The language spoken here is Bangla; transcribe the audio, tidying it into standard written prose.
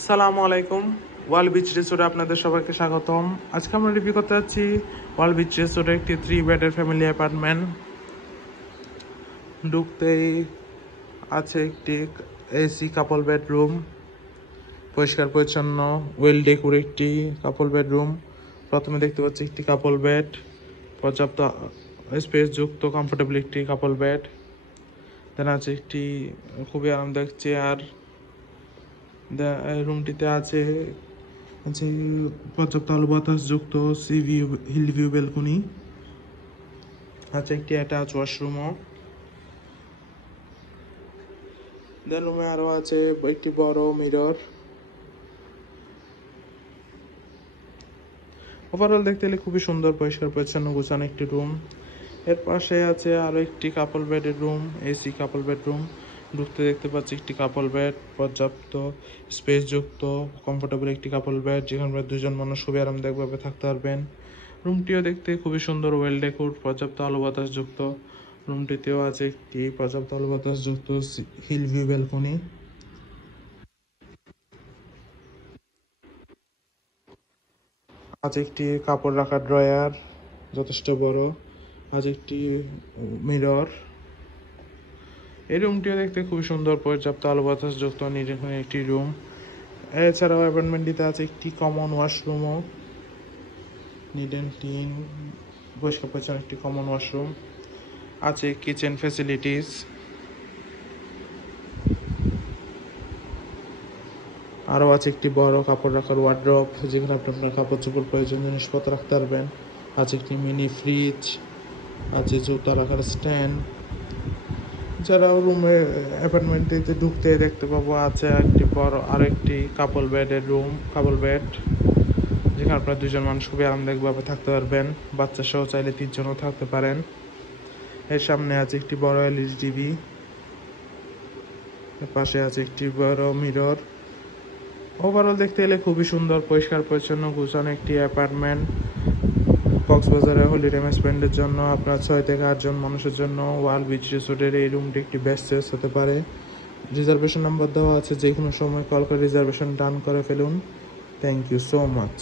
আসসালামু আলাইকুম। ওয়ার্ল্ড বিচ রিসোর্টে আপনাদের সবাইকে স্বাগতম। আজকে আমরা রিভিউ করতে যাচ্ছি ওয়ার্ল্ড বিচ রিসোর্টের একটি 3 বেডের ফ্যামিলি অ্যাপার্টমেন্ট। ঢুকতেই আছে একটি এসি কাপল বেডরুম, পরিষ্কার পরিচ্ছন্ন ওয়েল ডেকোর একটি কাপল বেডরুম। প্রথমে দেখতে পাচ্ছি একটি কাপল বেড, পর্যাপ্ত স্পেস যুক্ত কমফোর্টেবল একটি কাপল বেড। দেন আছে একটি খুবই আরামদায়ক চেয়ার। রুমটিতে আছে পর্যাপ্ত আলো বাতাস যুক্ত sea view hill view balcony. আছে একটি অ্যাটাচ ওয়াশরুমও। দেন রুমে আরো আছে একটি বড় মিরর। ওভারঅল দেখতে গেলে খুবই সুন্দর, পরিষ্কার পরিচ্ছন্ন গুছানো একটি রুম। এর পাশে আছে আরো একটি কাপল বেডের রুম, এসি কাপল বেডরুম। ঢুকতে দেখতে পাচ্ছি একটি কাপল বেড, পর্যাপ্ত স্পেস যুক্ত কমফোর্টেবল একটি কাপল বেড, যেখানে দুজন মানুষ খুবই আরামদায়কভাবে থাকতে পারবেন। রুমটিও দেখতে খুবই সুন্দর, ওয়েল ডেকোর, পর্যাপ্ত আলো বাতাস যুক্ত। রুমটিতেও আছে একটি পর্যাপ্ত আলো বাতাস যুক্ত হিল ভিউ ব্যালকনি। আছে একটি কাপড় রাখার ড্রয়ার, যথেষ্ট বড়। আছে একটি মিরর। এই রুমটিও দেখতে খুবই সুন্দর, পর্যাপ্ত আলো বাতাস যুক্ত নিরিবিলি একটি রুম। এছাড়াও অ্যাপার্টমেন্টটিতে আছে একটি কমন ওয়াশরুমও, নিড অ্যান্ড ক্লিন, পরিষ্কার পরিচ্ছন্ন একটি কমন ওয়াশরুম। আছে কিচেন ফ্যাসিলিটিস। আরও আছে একটি বড় কাপড় রাখার ওয়ার্ড্রপ, যেখানে আপনি আপনার কাপড় চোপড় প্রয়োজনীয় জিনিসপত্র রাখতে পারবেন। আছে একটি মিনি ফ্রিজ, আছে জুতা রাখার স্ট্যান্ড। এছাড়াও রুমের অ্যাপার্টমেন্টটিতে ঢুকতে দেখতে পাবো আছে একটি বড় আরও একটি কাপল বেডের রুম, কাপল বেড, যেখানে আপনার দুজন মানুষ খুবই আরামদায়কভাবে থাকতে পারবেন। বাচ্চা সহ চাইলে 3 জনও থাকতে পারেন। এর সামনে আছে একটি বড় এলইডি টিভি। এর পাশে আছে একটি বড় মিরর। ওভারঅল দেখতে গেলে খুবই সুন্দর, পরিষ্কার পরিচ্ছন্ন গুছানো একটি অ্যাপার্টমেন্ট। কক্সবাজারে হলিডে স্পেন্ডের জন্য আপনার 6 থেকে 8 জন মানুষের জন্য ওয়ার্ল্ড বিচ রিসোর্টের এই রুমটি একটি বেস্ট চয়েস হতে পারে। রিজার্ভেশন নাম্বার দেওয়া আছে, যে কোনো সময় কল করে রিজার্ভেশন ডান করে ফেলুন। Thank you so much.